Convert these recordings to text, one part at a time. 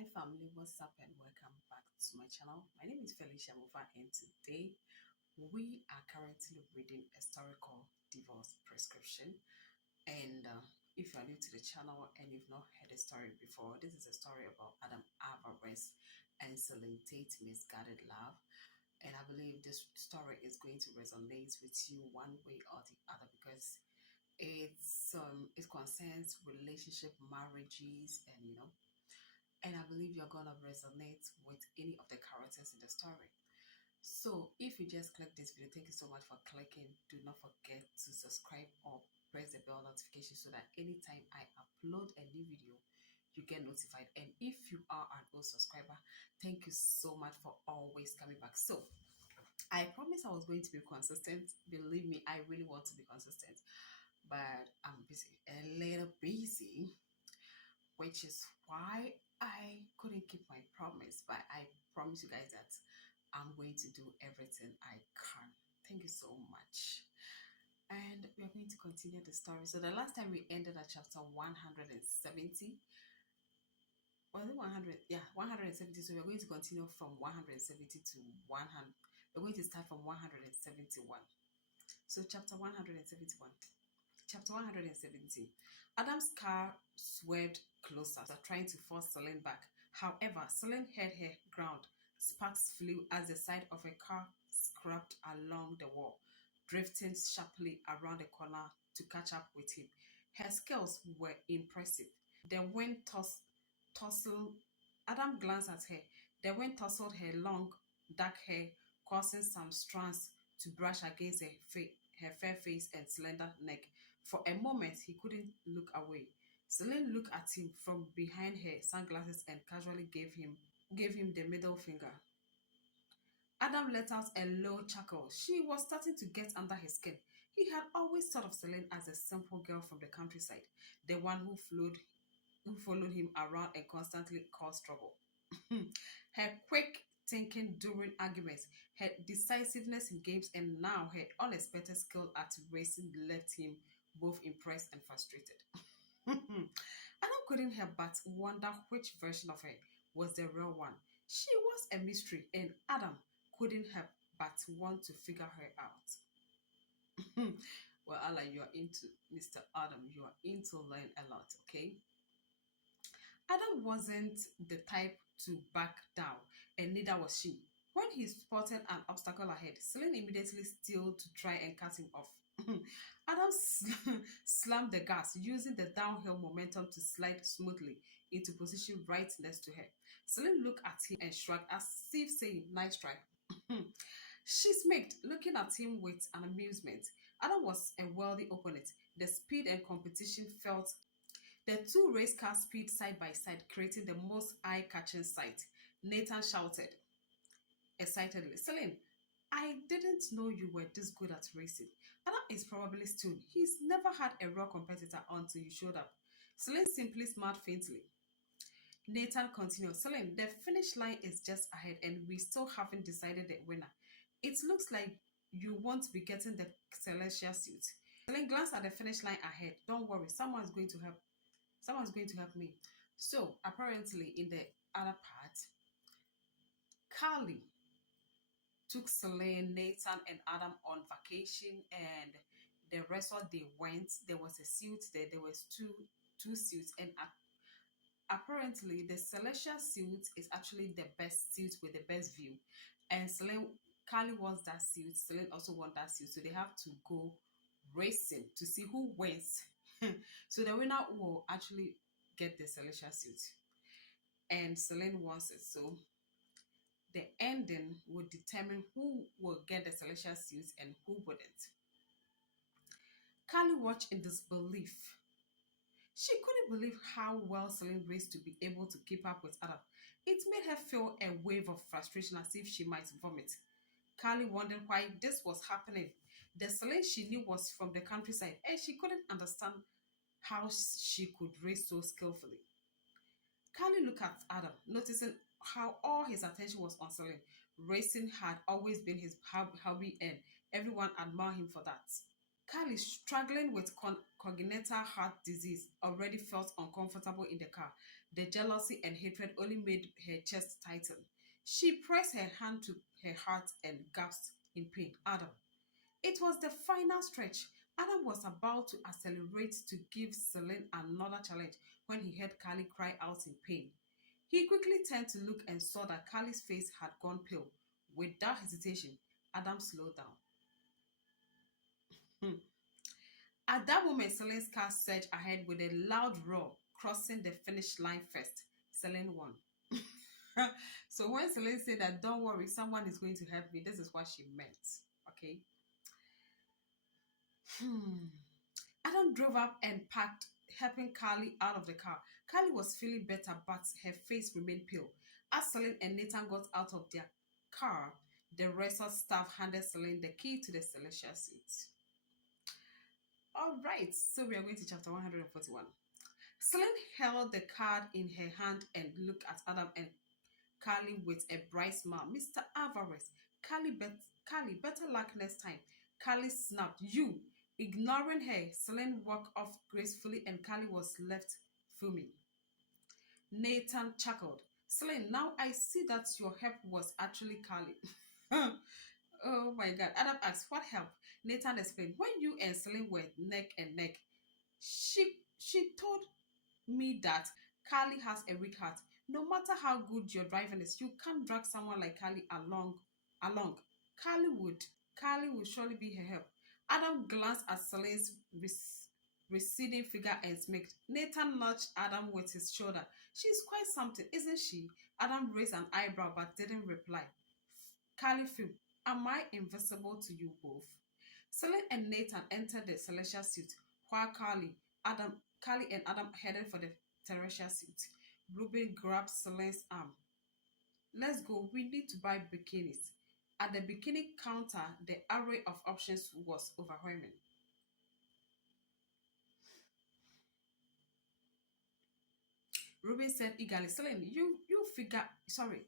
Hi family, what's up and welcome back to my channel. My name is Felicia Mova and today we are currently reading a story called Divorce Prescription. And if you are new to the channel and you've not heard the story before, this is a story about Adam Alvarez and Celine Tate Misguided Love. And I believe this story is going to resonate with you one way or the other because it concerns relationship, marriages, and I believe you're gonna resonate with any of the characters in the story. So if you just click this video, thank you so much for clicking. Do not forget to subscribe or press the bell notification so that anytime I upload a new video, you get notified. And if you are an old subscriber, thank you so much for always coming back. So I promised I was going to be consistent. Believe me, I really want to be consistent, but I'm busy, a little busy, which is why I couldn't keep my promise. But I promise you guys that I'm going to do everything I can. Thank you so much. And we are going to continue the story. So the last time we ended at chapter 170. Was it 100? Yeah, 170. So we're going to continue from 170 to 100. We're going to start from 171. So chapter 171. Chapter 170. Adam's car swerved closer, trying to force Celine back. However, Celine held her ground. Sparks flew as the side of a car scraped along the wall, drifting sharply around the corner to catch up with him. Her skills were impressive. The wind tousled. Adam glanced at her. The wind tousled her long, dark hair, causing some strands to brush against her fair face and slender neck. For a moment, he couldn't look away. Celine looked at him from behind her sunglasses and casually gave him the middle finger. Adam let out a low chuckle. She was starting to get under his skin. He had always thought of Celine as a simple girl from the countryside, the one who followed him around and constantly caused trouble. Her quick thinking during arguments, her decisiveness in games, and now her unexpected skill at racing left him both impressed and frustrated. Adam couldn't help but wonder which version of her was the real one. She was a mystery, and Adam couldn't help but want to figure her out. Well, Allah, you are into Mr. Adam, you are into learn a lot, okay? Adam wasn't the type to back down, and neither was she. When he spotted an obstacle ahead, Celine immediately steeled to try and cut him off. Adam slammed the gas, using the downhill momentum to slide smoothly into position right next to her. Celine looked at him and shrugged as if saying, "Nice try." She smirked, looking at him with an amusement. Adam was a wealthy opponent. The speed and competition felt the two race cars speed side by side, creating the most eye-catching sight. Nathan shouted excitedly, "Celine, I didn't know you were this good at racing." Adam is probably stoned. He's never had a raw competitor until you showed up. Celine simply smiled faintly. Nathan continued, "Celine, the finish line is just ahead and we still haven't decided the winner. It looks like you won't be getting the celestial suit." Celine glanced at the finish line ahead. "Don't worry, someone's going to help. Someone's going to help me." So apparently in the other part, Carly took Celine, Nathan, and Adam on vacation, and the restaurant they went, there was a suit there. There was two suits, and apparently the celestial suit is actually the best suit with the best view. And Celine, Carly wants that suit. Celine also wants that suit, so they have to go racing to see who wins. So the winner will actually get the celestial suit, and Celine wants it. So the ending would determine who will get the celestial suit and who wouldn't. Carly watched in disbelief. She couldn't believe how well Celine raced to be able to keep up with Adam. It made her feel a wave of frustration as if she might vomit. Carly wondered why this was happening. The Celine she knew was from the countryside, and she couldn't understand how she could race so skillfully. Carly looked at Adam, noticing how all his attention was on Celine. Racing had always been his hobby, and everyone admired him for that. Carly, struggling with congenital heart disease, already felt uncomfortable in the car. The jealousy and hatred only made her chest tighten. She pressed her hand to her heart and gasped in pain. Adam. It was the final stretch. Adam was about to accelerate to give Celine another challenge when he heard Carly cry out in pain. He quickly turned to look and saw that Carly's face had gone pale. Without hesitation, Adam slowed down. Hmm. At that moment, Celine's car surged ahead with a loud roar, crossing the finish line first. Celine won. So when Celine said that, don't worry, someone is going to help me, this is what she meant. Okay. Hmm. Adam drove up and parked, helping Carly out of the car. Carly was feeling better, but her face remained pale. As Celine and Nathan got out of their car, the resort staff handed Celine the key to the celestial suite. All right, so we are going to chapter 141. Celine held the card in her hand and looked at Adam and Carly with a bright smile. Mr. Alvarez, Carly, better luck next time. Carly snapped. You! Ignoring her, Celine walked off gracefully and Carly was left fuming. Nathan chuckled. Celine, now I see that your help was actually Carly. Oh my God. Adam asked, what help? Nathan explained, when you and Celine were neck and neck, she told me that Carly has a weak heart. No matter how good your driving is, you can't drag someone like Carly along. Carly would. Carly would surely be her help. Adam glanced at Celine's receding figure and smirked. Nathan nudged Adam with his shoulder. She's quite something, isn't she? Adam raised an eyebrow but didn't reply. Carly flew. Am I invisible to you both? Celine and Nathan entered the celestial suite, while Carly and Adam headed for the terrestrial suite. Ruben grabbed Celine's arm. Let's go, we need to buy bikinis. At the bikini counter, the array of options was overwhelming. Ruben said eagerly, Celine, you figure, sorry,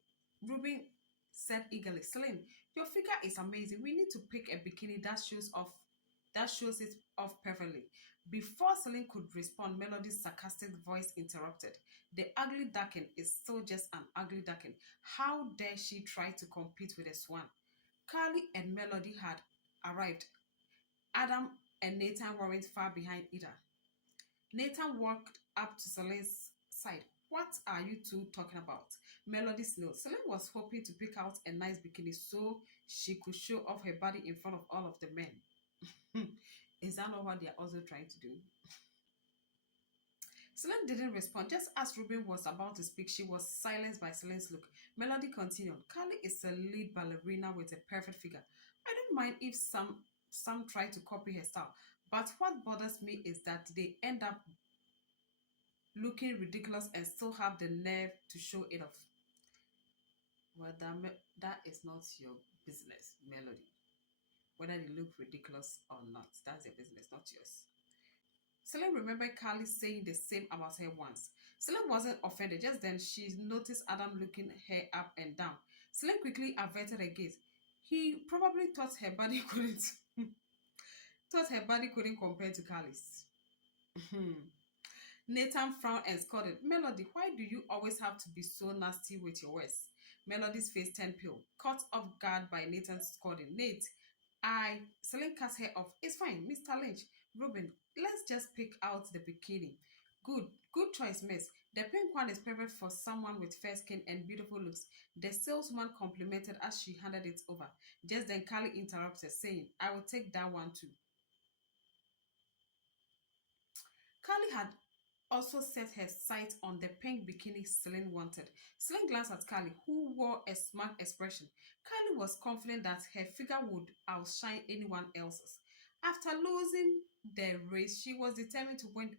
Ruben said eagerly, Celine, your figure is amazing. We need to pick a bikini that shows it off perfectly. Before Celine could respond, Melody's sarcastic voice interrupted. The ugly duckling is still just an ugly duckling. How dare she try to compete with a swan? Carly and Melody had arrived. Adam and Nathan weren't far behind either. Nathan walked up to Celine's side. What are you two talking about? Melody snarled. Celine was hoping to pick out a nice bikini so she could show off her body in front of all of the men. Is that not what they are also trying to do? Celine didn't respond. Just as Ruben was about to speak, she was silenced by Celine's look. Melody continued. Carly is a lead ballerina with a perfect figure. I don't mind if some try to copy her style, but what bothers me is that they end up looking ridiculous and still have the nerve to show it off. Well, that is not your business, Melody. Whether they look ridiculous or not, that's their business, not yours. Celine remembered Carly saying the same about her once. Celine wasn't offended. Just then, she noticed Adam looking her up and down. Celine quickly averted her gaze. He probably thought her body couldn't compare to Carly's. Nathan frowned and scolded. Melody, why do you always have to be so nasty with your words? Melody's face turned pale, caught off guard by Nathan's scolding. Nate, Celine cut her off. It's fine, Mr. Lynch. Ruben, let's just pick out the bikini. Good choice, miss. The pink one is perfect for someone with fair skin and beautiful looks. The saleswoman complimented as she handed it over. Just then, Carly interrupted, saying, I will take that one too. Carly had also set her sights on the pink bikini Celine wanted. Celine glanced at Carly, who wore a smug expression. Carly was confident that her figure would outshine anyone else's. After losing the race, she was determined to win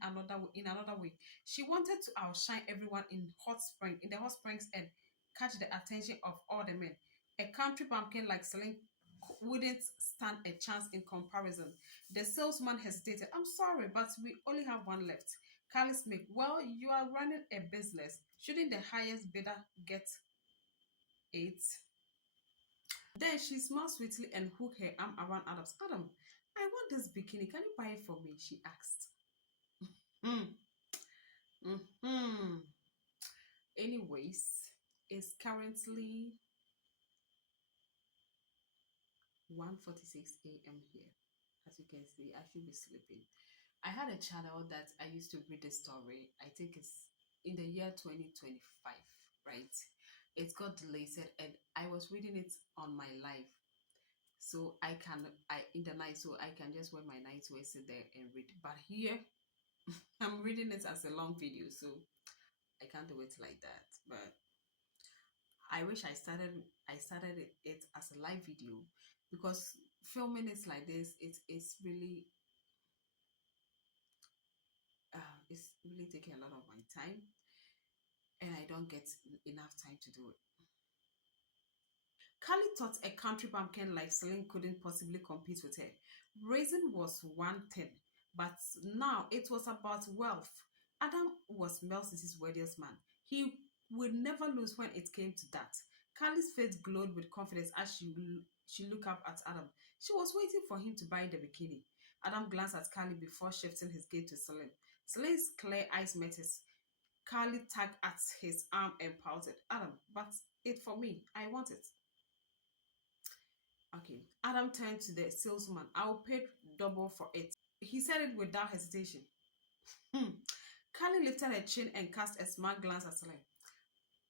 in another way. She wanted to outshine everyone in the hot springs and catch the attention of all the men. A country bumpkin like Celine wouldn't stand a chance in comparison. The salesman hesitated. I'm sorry, but we only have one left. Carly Smith, well, you are running a business. Shouldn't the highest bidder get it? Then she smiled sweetly and hooked her arm around Adam's. Adam, I want this bikini. Can you buy it for me? She asked. Hmm. Hmm. Anyways, it's currently 1:46 a.m. here. As you can see, I should be sleeping. I had a channel that I used to read a story. I think it's in the year 2025, right? It got deleted and I was reading it on my live. So I in the night, so I can just wear my nightwear, sit there and read. But here, I'm reading it as a long video, so I can't do it like that. But I wish I started it as a live video because filming it like this, it's really it's really taking a lot of my time and I don't get enough time to do it. Carly thought a country bumpkin like Celine couldn't possibly compete with her. Raising was one thing, but now it was about wealth. Adam was Mel City's wealthiest man. He would never lose when it came to that. Carly's face glowed with confidence as she looked up at Adam. She was waiting for him to buy the bikini. Adam glanced at Carly before shifting his gaze to Celine. Celine's clear eyes met his. Carly tugged at his arm and pouted. Adam, but it for me. I want it. Okay. Adam turned to the salesman. I'll pay double for it. He said it without hesitation. Hmm. Carly lifted her chin and cast a smart glance at Celine.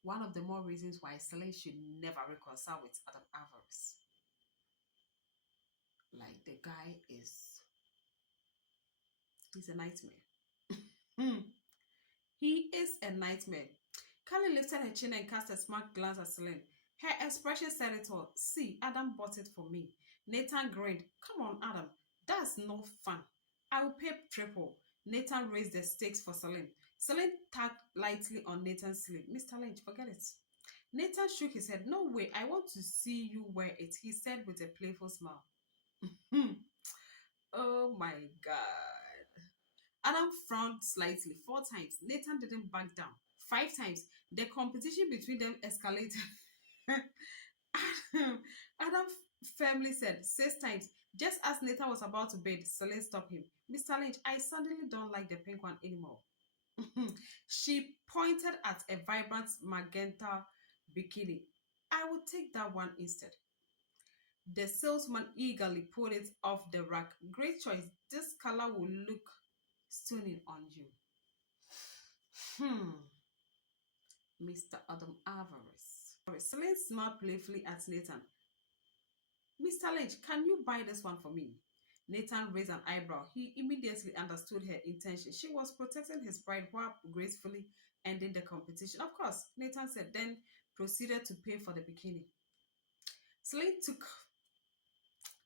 One of the more reasons why Celine should never reconcile with Adam Alvarez. Like the guy he's a nightmare. Hmm. He is a nightmare. Carly lifted her chin and cast a smart glance at Celine. Her expression said it all. See, Adam bought it for me. Nathan grinned. Come on, Adam. That's no fun. I will pay triple. Nathan raised the stakes for Celine. Celine tapped lightly on Nathan's sleeve. Mr. Lynch, forget it. Nathan shook his head. No way. I want to see you wear it, he said with a playful smile. Oh my God. Adam frowned slightly 4 times. Nathan didn't back down. 5 times. The competition between them escalated. Adam firmly said 6 times. Just as Nathan was about to bid, Celine stopped him. Mr. Lynch, I suddenly don't like the pink one anymore. She pointed at a vibrant magenta bikini. I will take that one instead. The salesman eagerly pulled it off the rack. Great choice. This color will look stunning on you. Hmm. Mr. Adam Alvarez. Celine smiled playfully at Nathan. Mr. Lynch, can you buy this one for me? Nathan raised an eyebrow. He immediately understood her intention. She was protecting his pride while gracefully ending the competition. Of course, Nathan said, then proceeded to pay for the bikini. Celine took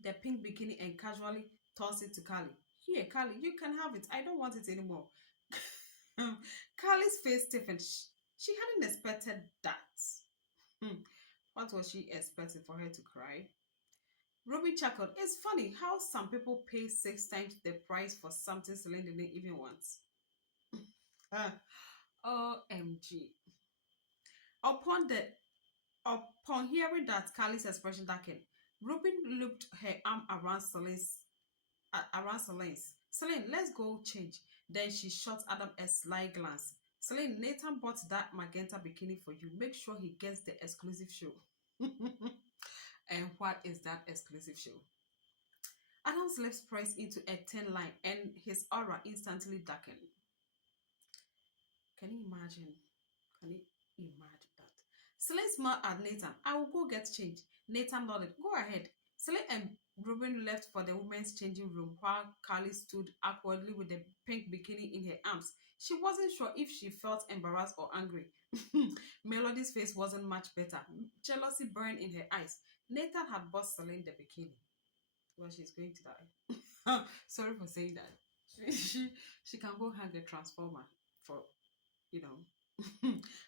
the pink bikini and casually tossed it to Carly. Here, Carly, you can have it. I don't want it anymore. Carly's face stiffened. She hadn't expected that. What was she expecting, for her to cry? Ruby chuckled. It's funny how some people pay 6 times the price for something Celine didn't even want. OMG. Upon the Upon hearing that, Carly's expression darkened. Ruby looped her arm around Celine's. Celine, let's go change. Then she shot Adam a sly glance. Celine, Nathan bought that magenta bikini for you. Make sure he gets the exclusive show. And what is that exclusive show? Adam's lips pressed into a thin line and his aura instantly darkened. Can you imagine? Can you imagine that? Celine smiled at Nathan. I will go get changed. Nathan nodded. Go ahead. Celine and Ruben left for the women's changing room while Carly stood awkwardly with the pink bikini in her arms. She wasn't sure if she felt embarrassed or angry. Melody's face wasn't much better. Jealousy burned in her eyes. Nathan had bought Celine the bikini. Well, she's going to die. Sorry for saying that. She can go hang a transformer for, you know.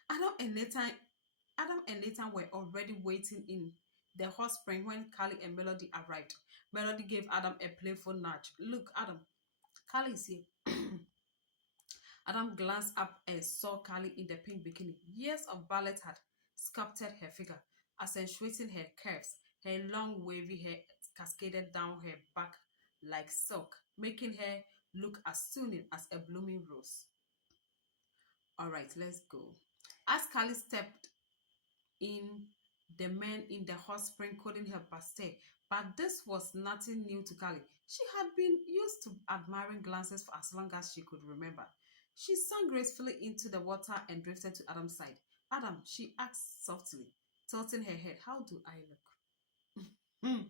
Adam and Nathan were already waiting in the hot spring when Carly and Melody arrived. Melody gave Adam a playful nudge. Look, Adam, Carly is here. Adam glanced up and saw Carly in the pink bikini. Years of ballet had sculpted her figure, accentuating her curves. Her long wavy hair cascaded down her back like silk, making her look as stunning as a blooming rose. All right, let's go. As Carly stepped in, the men in the hot spring couldn't help but stare. But this was nothing new to Carly. She had been used to admiring glances for as long as she could remember. She sank gracefully into the water and drifted to Adam's side. Adam, she asked softly, tilting her head, how do I look? Hmm,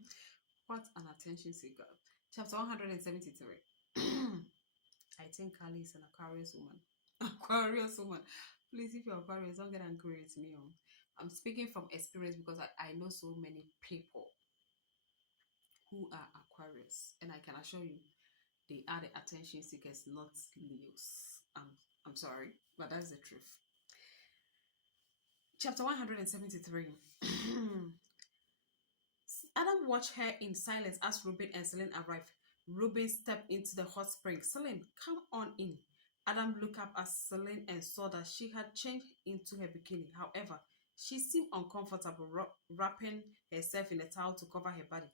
what an attention seeker. Chapter 173. I think Carly is an Aquarius woman. Aquarius woman. Please, if you're Aquarius, don't get angry with me. Oh. I'm speaking from experience because I know so many people who are Aquarius, and I can assure you they are the attention seekers, not Leos. I'm sorry, but that's the truth. Chapter 173. Adam watched her in silence as Ruben and Celine arrived. Ruben stepped into the hot spring. Celine, come on in. Adam looked up at Celine and saw that she had changed into her bikini. However, she seemed uncomfortable wrapping herself in a towel to cover her body.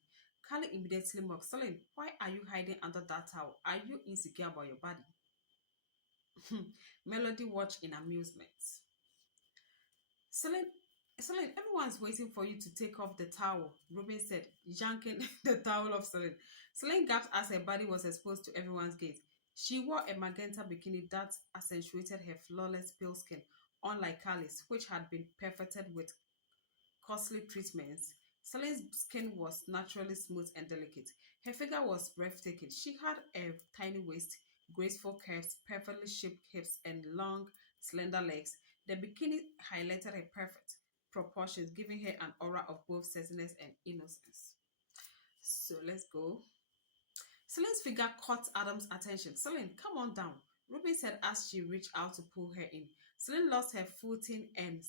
Carly immediately mocked, Celine, why are you hiding under that towel? Are you insecure about your body? Melody watched in amusement. Celine, Celine, everyone's waiting for you to take off the towel, Ruben said, yanking the towel off Celine. Celine gasped as her body was exposed to everyone's gaze. She wore a magenta bikini that accentuated her flawless pale skin, unlike Carly's, which had been perfected with costly treatments. Celine's skin was naturally smooth and delicate. Her figure was breathtaking. She had a tiny waist, graceful curves, perfectly shaped hips, and long, slender legs. The bikini highlighted her perfect proportions, giving her an aura of both sexiness and innocence. So let's go. Celine's figure caught Adam's attention. Celine, come on down, Ruby said as she reached out to pull her in. Celine lost her footing and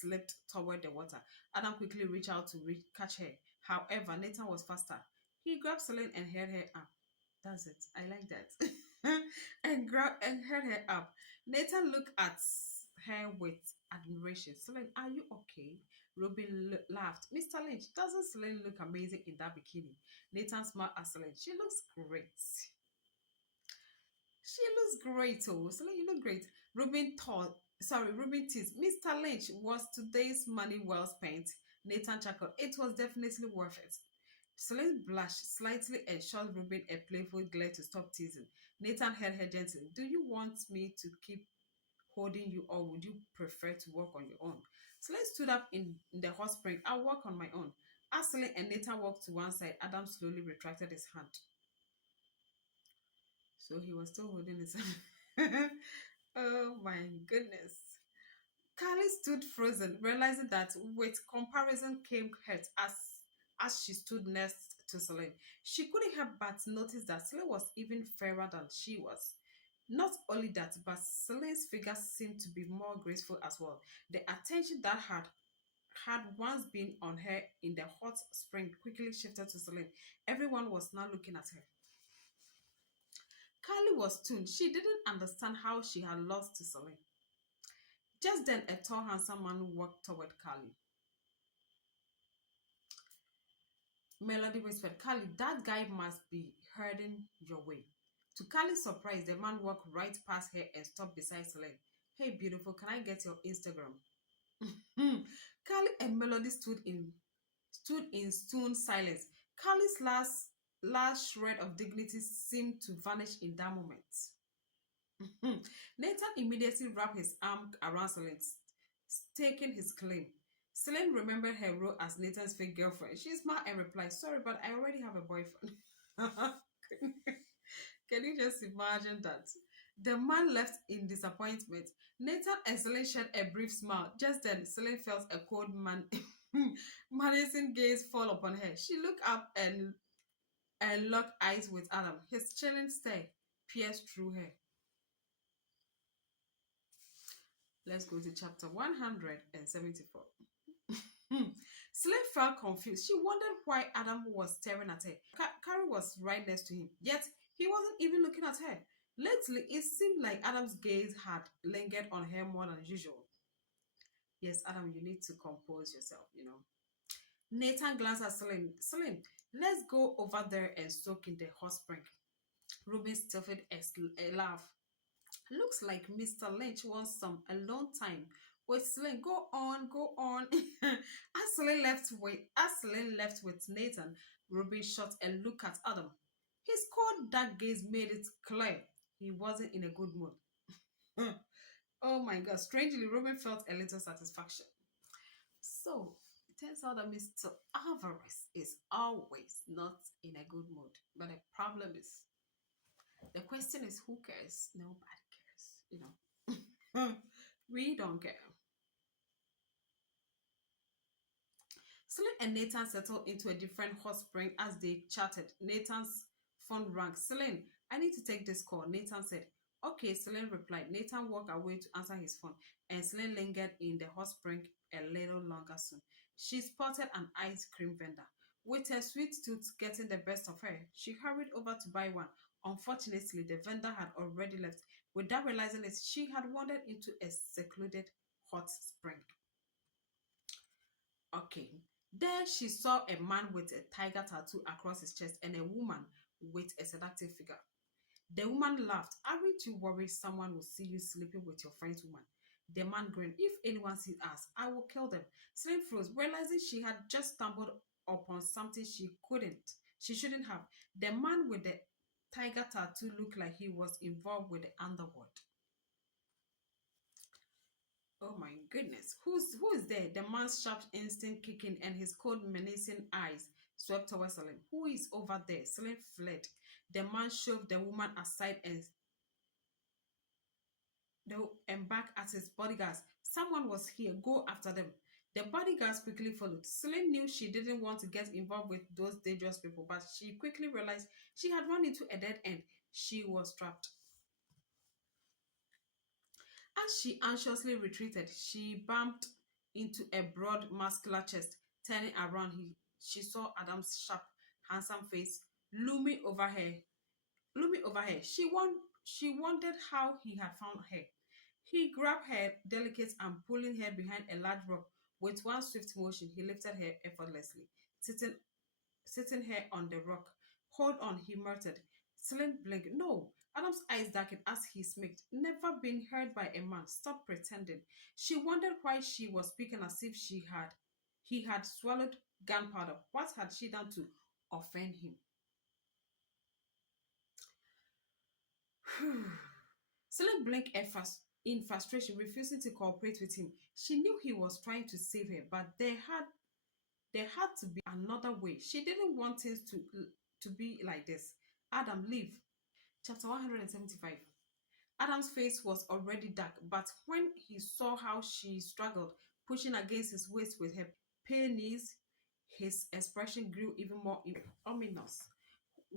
slipped toward the water. Adam quickly reached out to catch her. However, Nathan was faster. He grabbed Celine and held her up. That's it. I like that. and held her up. Nathan looked at her with admiration. Celine, are you okay? Robin laughed. Mr. Lynch, doesn't Celine look amazing in that bikini? Nathan smiled at Celine. She looks great. She looks great, oh. Celine, you look great. Ruben teased. Mr. Lynch, was today's money well spent? Nathan chuckled. It was definitely worth it. Celine blushed slightly and shot Ruben a playful glare to stop teasing. Nathan held her gently. Do you want me to keep holding you or would you prefer to walk on your own? Celine stood up in the hot spring. I'll walk on my own. As Celine and Nathan walked to one side, Adam slowly retracted his hand. So he was still holding his hand. Oh my goodness. Carly stood frozen, realizing that with comparison came hurt as she stood next to Celine. She couldn't help but notice that Celine was even fairer than she was. Not only that, but Celine's figure seemed to be more graceful as well. The attention that had once been on her in the hot spring quickly shifted to Celine. Everyone was now looking at her. Carly was tuned. She didn't understand how she had lost to Celine. Just then, a tall, handsome man walked toward Carly. Melody whispered, Carly, that guy must be heading your way. To Carly's surprise, the man walked right past her and stopped beside Celine. Hey, beautiful, can I get your Instagram? Carly and Melody stood in stone silence. Carly's last shred of dignity seemed to vanish in that moment. Nathan immediately wrapped his arm around Celine, taking his claim. Celine remembered her role as Nathan's fake girlfriend. She smiled and replied, sorry, but I already have a boyfriend. Can you just imagine that? The man left in disappointment. Nathan and Celine shared a brief smile. Just then, Celine felt a cold menacing gaze fall upon her. She looked up and locked eyes with Adam. His chilling stare pierced through her. Let's go to chapter 174. Celine felt confused. She wondered why Adam was staring at her. Carrie was right next to him, yet he wasn't even looking at her. Lately, it seemed like Adam's gaze had lingered on her more than usual. Yes, Adam, you need to compose yourself. Nathan glanced at Celine. Celine, let's go over there and soak in the hot spring. Ruben stifled a laugh. Looks like Mr. Lynch wants some alone time With Celine, go on, go on. As Celine left with Nathan, Ruby shot a look at Adam. His cold dark gaze made it clear he wasn't in a good mood. Oh my god, strangely, Ruben felt a little satisfaction. So, it turns out that Mr. Alvarez is always not in a good mood. But the problem is, the question is, who cares? Nobody cares, you know. We don't care. Celine and Nathan settled into a different hot spring as they chatted. Nathan's phone rang. Celine, I need to take this call. Nathan said, okay, Celine replied. Nathan walked away to answer his phone, and Celine lingered in the hot spring a little longer soon. She spotted an ice cream vendor. With her sweet tooth getting the best of her, she hurried over to buy one. Unfortunately, the vendor had already left. Without realizing it, she had wandered into a secluded hot spring. Okay. There she saw a man with a tiger tattoo across his chest and a woman with a seductive figure. The woman laughed. Aren't you worried someone will see you sleeping with your friend's woman? The man grinned. If anyone sees us, I will kill them. Slim froze, realizing she had just stumbled upon something she shouldn't have. The man with the tiger tattoo looked like he was involved with the underworld. Oh my goodness. Who is there? The man's sharp instinct kicking and his cold menacing eyes swept towards Celine. Who is over there? Celine fled. The man shoved the woman aside and back at his bodyguards. Someone was here. Go after them. The bodyguards quickly followed. Celine knew she didn't want to get involved with those dangerous people, but she quickly realized she had run into a dead end. She was trapped. As she anxiously retreated, she bumped into a broad, muscular chest. Turning around, she saw Adam's sharp, handsome face looming over her. Looming over her, she wondered how he had found her. He grabbed her delicate and pulling her behind a large rock. With one swift motion, he lifted her effortlessly, sitting her on the rock. Hold on, he muttered. Celine blinked. No. Adam's eyes darkened as he smirked. Never been heard by a man. Stop pretending. She wondered why she was speaking as if he had swallowed gunpowder. What had she done to offend him? Celine blinked in frustration, refusing to cooperate with him. She knew he was trying to save her, but there had to be another way. She didn't want things to be like this. Adam, leave. Chapter 175. Adam's face was already dark, but when he saw how she struggled, pushing against his waist with her pale knees, his expression grew even more ominous.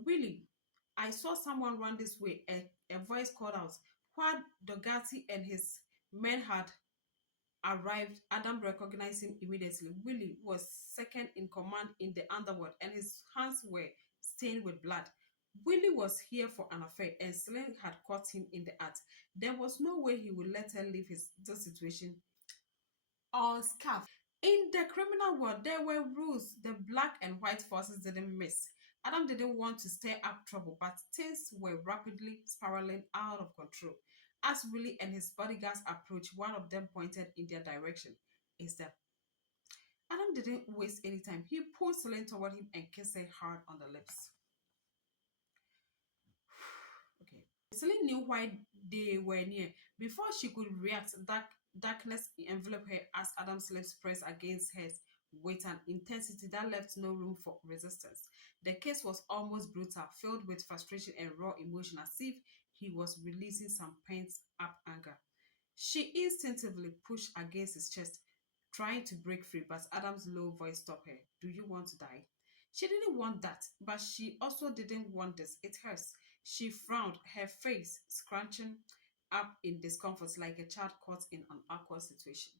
Willie, I saw someone run this way, a voice called out. While Dogati and his men had arrived, Adam recognized him immediately. Willie was second in command in the underworld, and his hands were stained with blood. Willie was here for an affair, and Celine had caught him in the act. There was no way he would let her leave this situation unscathed. In the criminal world, there were rules the black and white forces didn't miss. Adam didn't want to stir up trouble, but things were rapidly spiraling out of control. As Willie and his bodyguards approached, one of them pointed in their direction. Instead, Adam didn't waste any time. He pulled Celine toward him and kissed her hard on the lips. Okay. Celine knew why they were near. Before she could react, darkness enveloped her as Adam's lips pressed against hers with an intensity that left no room for resistance. The kiss was almost brutal, filled with frustration and raw emotion, as if he was releasing some pent-up anger. She instinctively pushed against his chest, trying to break free, but Adam's low voice stopped her. Do you want to die? She didn't want that, but she also didn't want this. It hurts. She frowned, her face scrunching up in discomfort like a child caught in an awkward situation.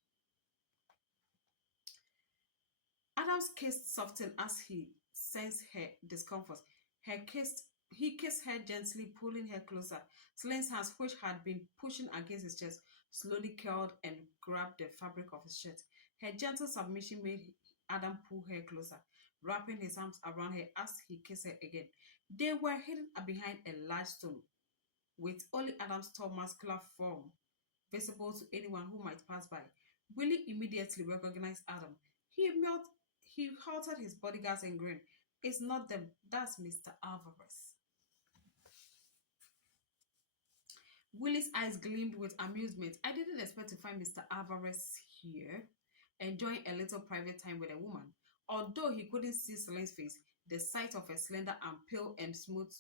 Adam's kiss softened as he sensed her discomfort. He kissed her gently, pulling her closer. Celine's hands, which had been pushing against his chest, slowly curled and grabbed the fabric of his shirt. Her gentle submission made Adam pull her closer, wrapping his arms around her as he kissed her again. They were hidden behind a large stone, with only Adam's tall, muscular form visible to anyone who might pass by. Willie immediately recognized Adam. He melt, he halted his bodyguards and grinned. It's not them, that's Mr. Alvarez. Willie's eyes gleamed with amusement. I didn't expect to find Mr. Alvarez here, enjoying a little private time with a woman. Although he couldn't see Celine's face, the sight of her slender and pale and smooth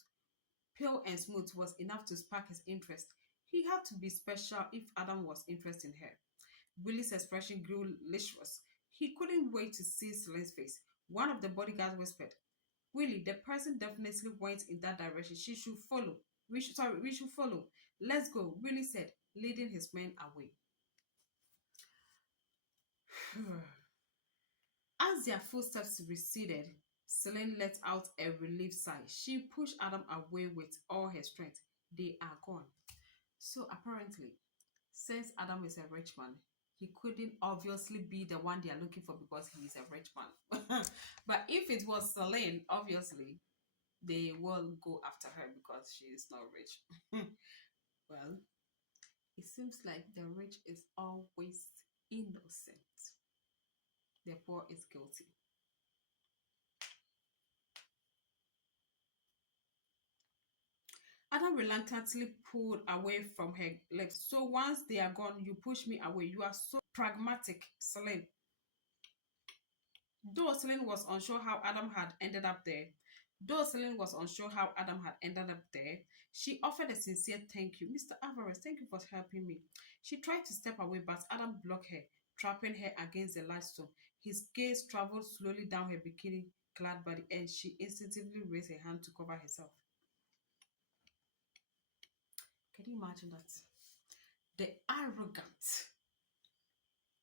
was enough to spark his interest. He had to be special if Adam was interested in her. Willie's expression grew luscious. He couldn't wait to see Celine's face. One of the bodyguards whispered, Willie, the person definitely went in that direction. She should follow. We should follow. Let's go, Willie said, leading his men away. As their footsteps receded, Celine let out a relieved sigh. She pushed Adam away with all her strength. They are gone. So apparently, since Adam is a rich man, he couldn't obviously be the one they are looking for because he is a rich man. But if it was Celine, obviously, they will go after her because she is not rich. Well, it seems like the rich is always innocent. The poor is guilty. Adam reluctantly pulled away from her legs. So once they are gone, you push me away. You are so pragmatic, Celine. Though Celine was unsure how Adam had ended up there, though Celine was unsure how Adam had ended up there, she offered a sincere thank you. Mr. Alvarez, thank you for helping me. She tried to step away, but Adam blocked her, trapping her against the large stone. His gaze traveled slowly down her bikini-clad body, and she instinctively raised her hand to cover herself. Can you imagine that? The arrogant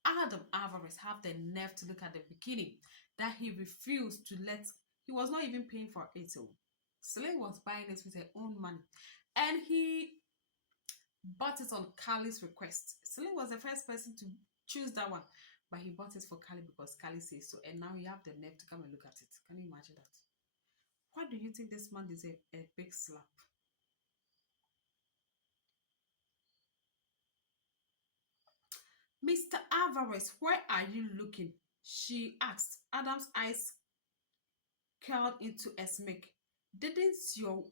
Adam Alvarez have the nerve to look at the bikini that he refused to let. He was not even paying for it. So Celine was buying it with her own money. And he bought it on Carly's request. Celine was the first person to choose that one. But he bought it for Carly because Carly says so. And now he have the nerve to come and look at it. Can you imagine that? Why do you think this man deserves a big slap? Mr. Alvarez, where are you looking? She asked. Adam's eyes curled into a smirk. Didn't you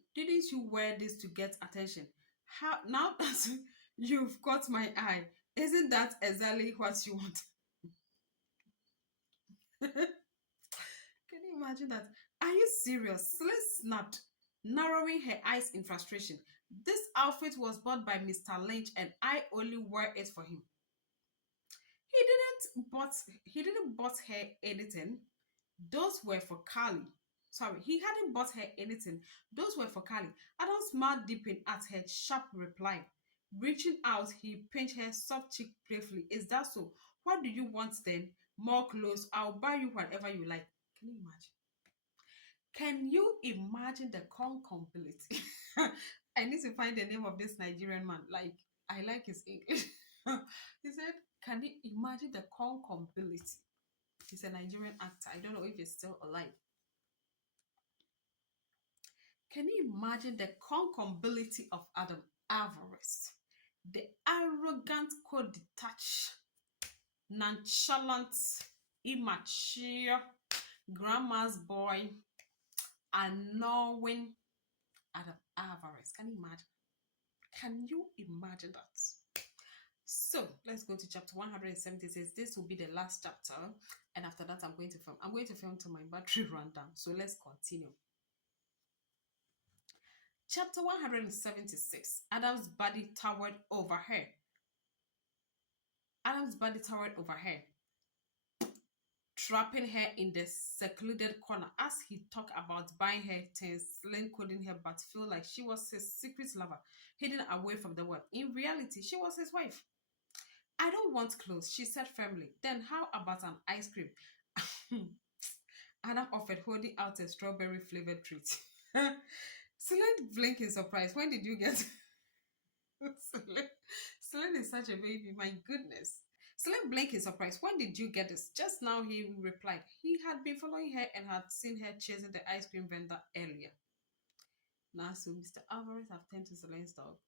wear this to get attention? How now that you've caught my eye, isn't that exactly what you want? Can you imagine that? Are you serious? Celine snapped, narrowing her eyes in frustration. This outfit was bought by Mr. Lynch and I only wear it for him. He didn't bought her anything. Those were for Carly. Sorry, he hadn't bought her anything. Those were for Carly. Adam smiled deepen at her sharp reply. Reaching out, he pinched her soft cheek playfully. Is that so? What do you want then? More clothes? I'll buy you whatever you like. Can you imagine? Can you imagine the concombility? I need to find the name of this Nigerian man. Like, I like his English. He said, can you imagine the concombility? He's a Nigerian actor. I don't know if he's still alive. Can you imagine the concombility of Adam Alvarez? The arrogant, co-detached, nonchalant, immature, grandma's boy, unknowing Adam Alvarez. Can you imagine? Can you imagine that? So let's go to chapter 170. It says this will be the last chapter, and after that, I'm going to film. I'm going to film till my battery run down. So let's continue. Chapter 176. Adam's body towered over her. Adam's body towered over her, trapping her in the secluded corner. As he talked about buying her things, Celine couldn't help but feel like she was his secret lover, hidden away from the world. In reality, she was his wife. I don't want clothes, she said firmly. Then how about an ice cream? Adam offered, holding out a strawberry flavored treat. Celine blinked in surprise. When did you get Celine is such a baby, my goodness. Celine blinked in surprise. When did you get this? Just now, he replied. He had been following her and had seen her chasing the ice cream vendor earlier. Now, so Mr. Alvarez have turned to Celine's dog.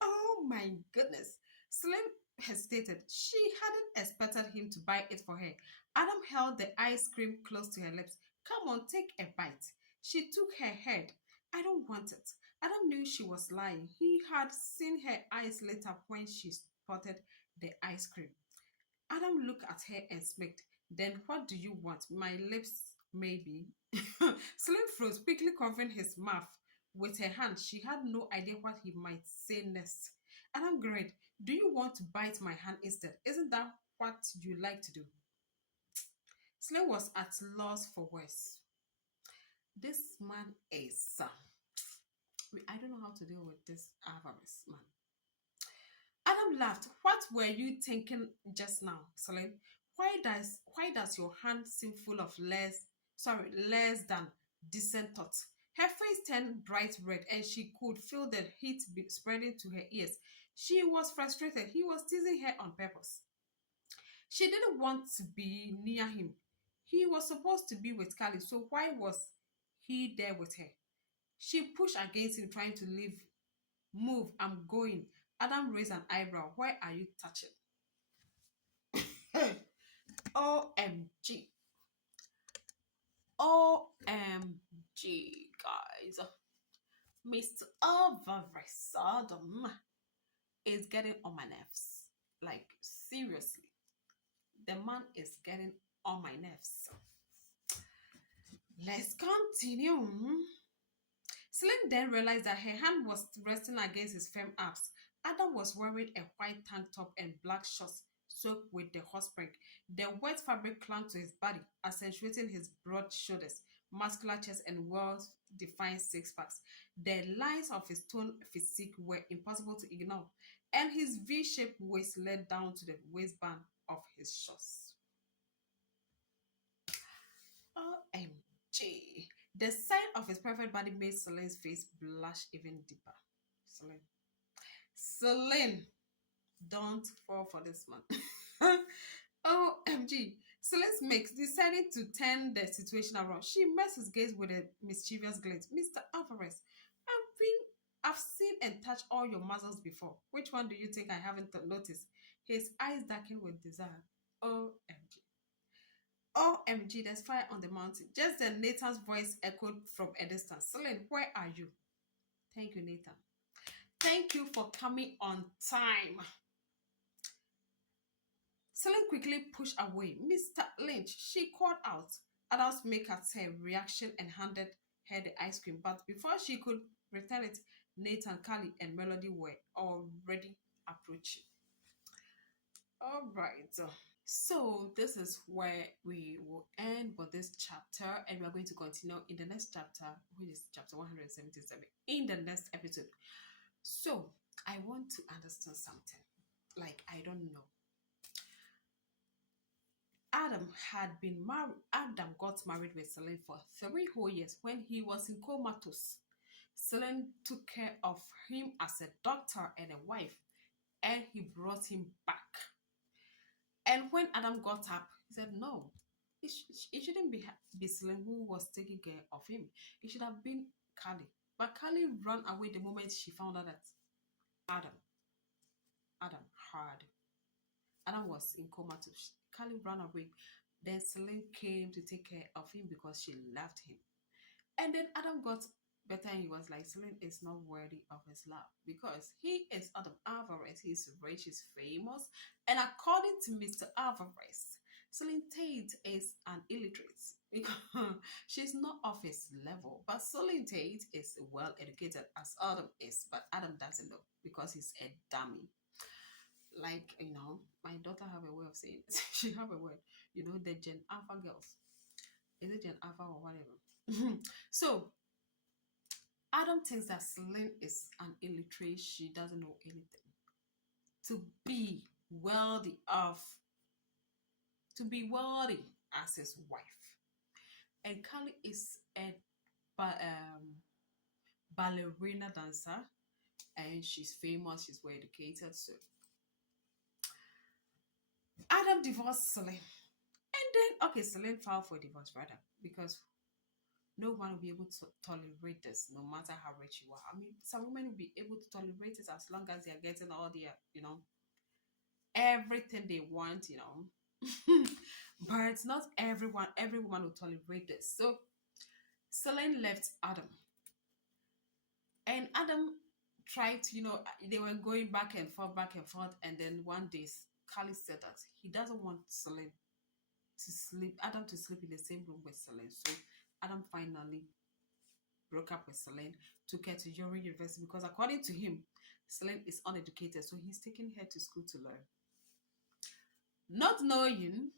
Oh my goodness. Celine hesitated. She hadn't expected him to buy it for her. Adam held the ice cream close to her lips. Come on, take a bite. She took her head. I don't want it. Adam knew she was lying. He had seen her eyes lit up when she spotted the ice cream. Adam looked at her and smirked. Then what do you want? My lips, maybe. Slim froze, quickly covering his mouth with her hand. She had no idea what he might say next. Adam grinned. Do you want to bite my hand instead? Isn't that what you like to do? Slim was at loss for words. This man is. I don't know how to deal with this avarice man. Adam laughed. What were you thinking just now, Celine? Why does your hand seem full of less than decent thoughts? Her face turned bright red and she could feel the heat spreading to her ears. She was frustrated. He was teasing her on purpose. She didn't want to be near him. He was supposed to be with Callie, so why was he there with her? She pushed against him, trying to leave. Move, I'm going. Adam raised an eyebrow. Why are you touching? OMG. OMG, guys. Mr. Alvarez Adam is getting on my nerves. Like, seriously. The man is getting on my nerves. Let's continue. Celine then realized that her hand was resting against his firm abs. Adam was wearing a white tank top and black shorts soaked with the hot spring. The wet fabric clung to his body, accentuating his broad shoulders, muscular chest, and well-defined six-packs. The lines of his toned physique were impossible to ignore, and his V-shaped waist led down to the waistband of his shorts. OMG. The sight of his perfect body made Celine's face blush even deeper. Celine, don't fall for this man. OMG. Celine's mix decided to turn the situation around. She met his gaze with a mischievous glance. Mr. Alvarez, I've seen and touched all your muscles before. Which one do you think I haven't noticed? His eyes darkened with desire. OMG. OMG, there's fire on the mountain. Just then, Nathan's voice echoed from a distance. Celine, where are you? Thank you, Nathan. Thank you for coming on time. Celine quickly pushed away. Mr. Lynch, she called out. Adams made at her reaction and handed her the ice cream. But before she could return it, Nathan, Callie, and Melody were already approaching. All right. So this is where we will end for this chapter, and we are going to continue in the next chapter, which is chapter 177, in the next episode. So I want to understand something. Like, I don't know. Adam got married with Celine for 3 whole years. When he was in comatose, Celine took care of him as a doctor and a wife, and he brought him back. And when Adam got up, he said, no, it shouldn't be Celine who was taking care of him. It should have been Callie. But Callie ran away the moment she found out that Adam was in comatose. Callie ran away. Then Celine came to take care of him because she loved him. And then Adam got better and he was like, Celine is not worthy of his love because he is Adam Alvarez. He's rich, he's famous. And according to Mr. Alvarez, Celine Tate is an illiterate because she's not of his level. But Celine Tate is well educated as Adam is, but Adam doesn't know because he's a dummy. Like, my daughter have a way of saying it. She have a word, the Gen Alpha girls. Is it Gen Alpha or whatever? So Adam thinks that Celine is an illiterate. She doesn't know anything. To be wealthy as his wife. And Callie is a ballerina dancer, and she's famous. She's well educated. So Adam divorced Celine. And then, Celine filed for divorce, rather, because no one will be able to tolerate this, no matter how rich you are. I mean, some women will be able to tolerate it as long as they are getting all their, everything they want, you know. But it's not every woman will tolerate this. So Celine left Adam, and Adam tried to, you know, they were going back and forth, and then one day Carly said that he doesn't want Celine to sleep, Adam to sleep in the same room with Celine. So Adam finally broke up with Celine, took her to Young University because according to him, Celine is uneducated, so he's taking her to school to learn. Not knowing,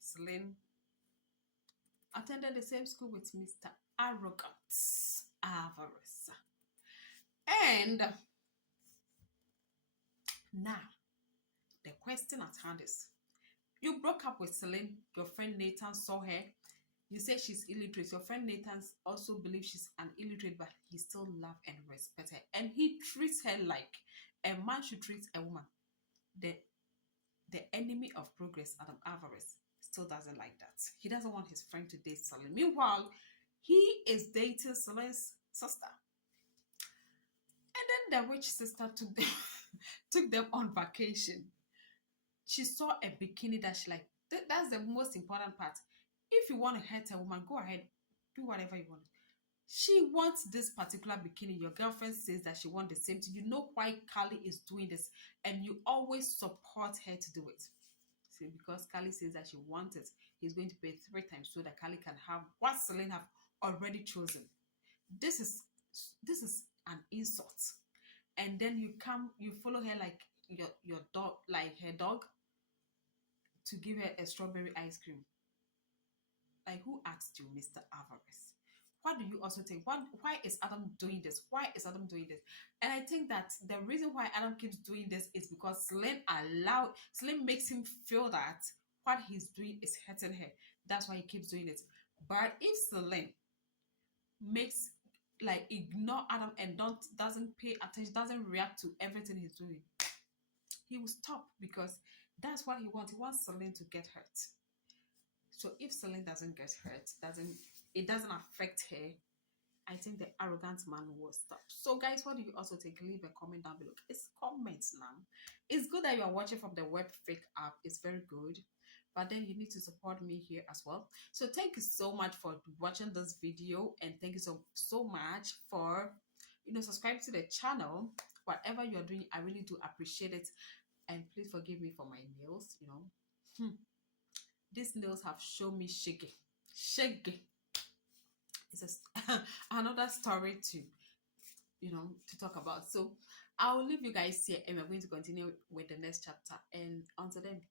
Celine attended the same school with Mr. Arrogant Avarice. And now, the question at hand is, you broke up with Celine, your friend Nathan saw her, you say she's illiterate. Your friend Nathan also believes she's an illiterate, but he still loves and respects her. And he treats her like a man should treat a woman. The enemy of progress, Adam Alvarez, still doesn't like that. He doesn't want his friend to date Celine. Meanwhile, he is dating Celine's sister. And then the rich sister took them on vacation. She saw a bikini that she liked. That's the most important part. If you want to hurt a woman, go ahead, do whatever you want. She wants this particular bikini. Your girlfriend says that she wants the same thing. You know why Carly is doing this, and you always support her to do it. See, because Carly says that she wants it, he's going to pay 3 times so that Carly can have what Celine have already chosen. This is an insult. And then you follow her like your dog, like her dog, to give her a strawberry ice cream. Like, who asked you, Mr. Alvarez? What do you also think? Why is Adam doing this? Why is Adam doing this? And I think that the reason why Adam keeps doing this is because Celine makes him feel that what he's doing is hurting her. That's why he keeps doing it. But if Celine makes, like, ignore Adam and doesn't pay attention, doesn't react to everything he's doing, he will stop, because that's what he wants. He wants Celine to get hurt. So if Celine doesn't get hurt, it doesn't affect her, I think the arrogant man will stop. So guys, what do you also think? Leave a comment down below. It's comments now. It's good that you are watching from the web fake app. It's very good. But then you need to support me here as well. So thank you so much for watching this video, and thank you so much for, you know, subscribing to the channel. Whatever you're doing, I really do appreciate it. And please forgive me for my nails, you know. These nails have shown me shaky. It's another story to, you know, to talk about. So I will leave you guys here, and we're going to continue with the next chapter. And until then,